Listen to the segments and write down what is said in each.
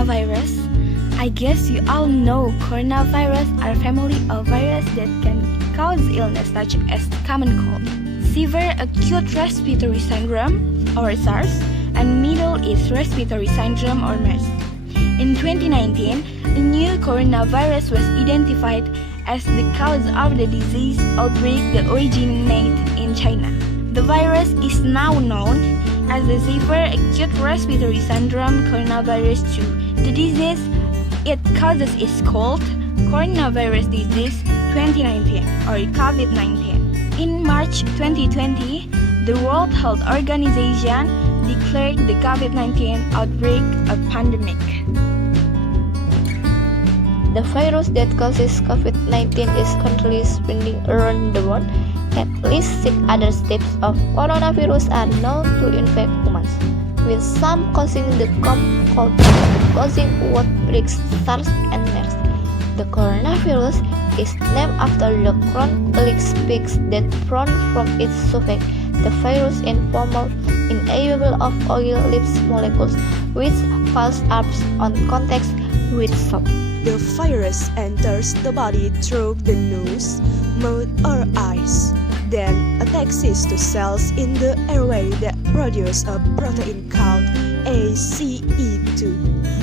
coronavirus? I guess you all know coronavirus are a family of viruses that can cause illness such as common cold, Severe Acute Respiratory Syndrome or SARS, and Middle East Respiratory Syndrome or MERS. In 2019, a new coronavirus was identified as the cause of the disease outbreak that originated in China. The virus is now known as the Severe Acute Respiratory Syndrome coronavirus 2. The disease it causes is called coronavirus disease 2019 or COVID-19. In March 2020, the World Health Organization declared the COVID-19 outbreak a pandemic. The virus that causes COVID-19 is currently spreading around the world. At least 6 other types of coronavirus are known to infect humans, with some causing the common cold and causing outbreaks SARS and MERS. The coronavirus is named after the crown-like spikes that form from its surface. The virus informal inhalable of oil lips molecules, which falls up on contact with soap. The virus enters the body through the nose, mouth, or eyes, then attaches to cells in the airway that produce a protein called ACE2.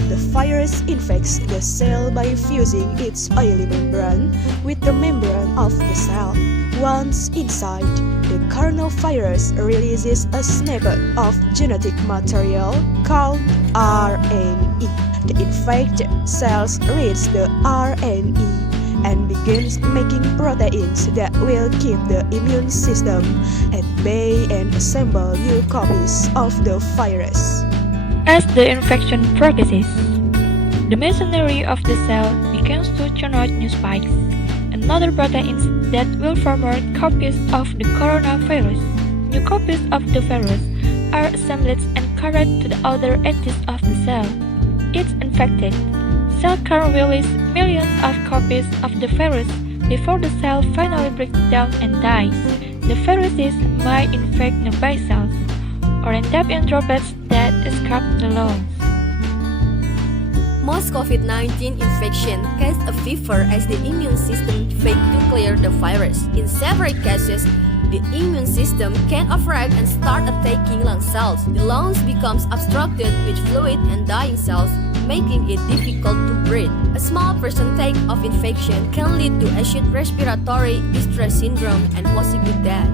The virus infects the cell by fusing its oily membrane with the membrane of the cell. Once inside, the coronavirus releases a snippet of genetic material called RNA. The infected cells read the RNA and begins making proteins that will keep the immune system at bay and assemble new copies of the virus. As the infection progresses, the machinery of the cell begins to churn out new spikes and other proteins that will form more copies of the coronavirus. New copies of the virus are assembled and carried to the outer edges of the cell. Each infected cell can release millions of copies of the virus before the cell finally breaks down and dies. The viruses might infect nearby cells or end up in droplets that escape the lungs. Most COVID-19 infections cause a fever as the immune system fails to clear the virus. In several cases, the immune system can overreact and start attacking lung cells. The lungs becomes obstructed with fluid and dying cells, making it difficult to breathe. A small percentage of infection can lead to acute respiratory distress syndrome and possibly death.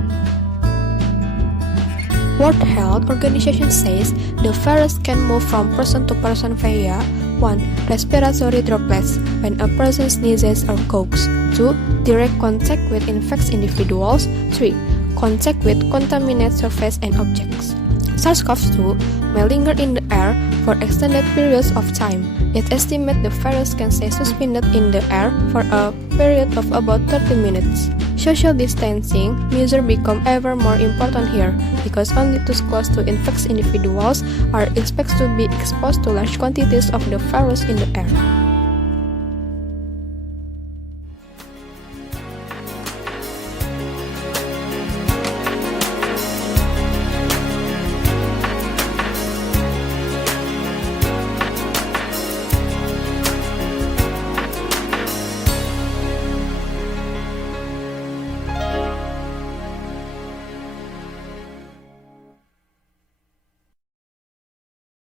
World Health Organization says the virus can move from person to person via 1. Respiratory droplets when a person sneezes or coughs. 2. Direct contact with infected individuals. 3. Contact with contaminated surface and objects. SARS-CoV-2 may linger in the air for extended periods of time. It's estimated the virus can stay suspended in the air for a period of about 30 minutes. Social distancing measures become ever more important here because only those close to infected individuals are expected to be exposed to large quantities of the virus in the air.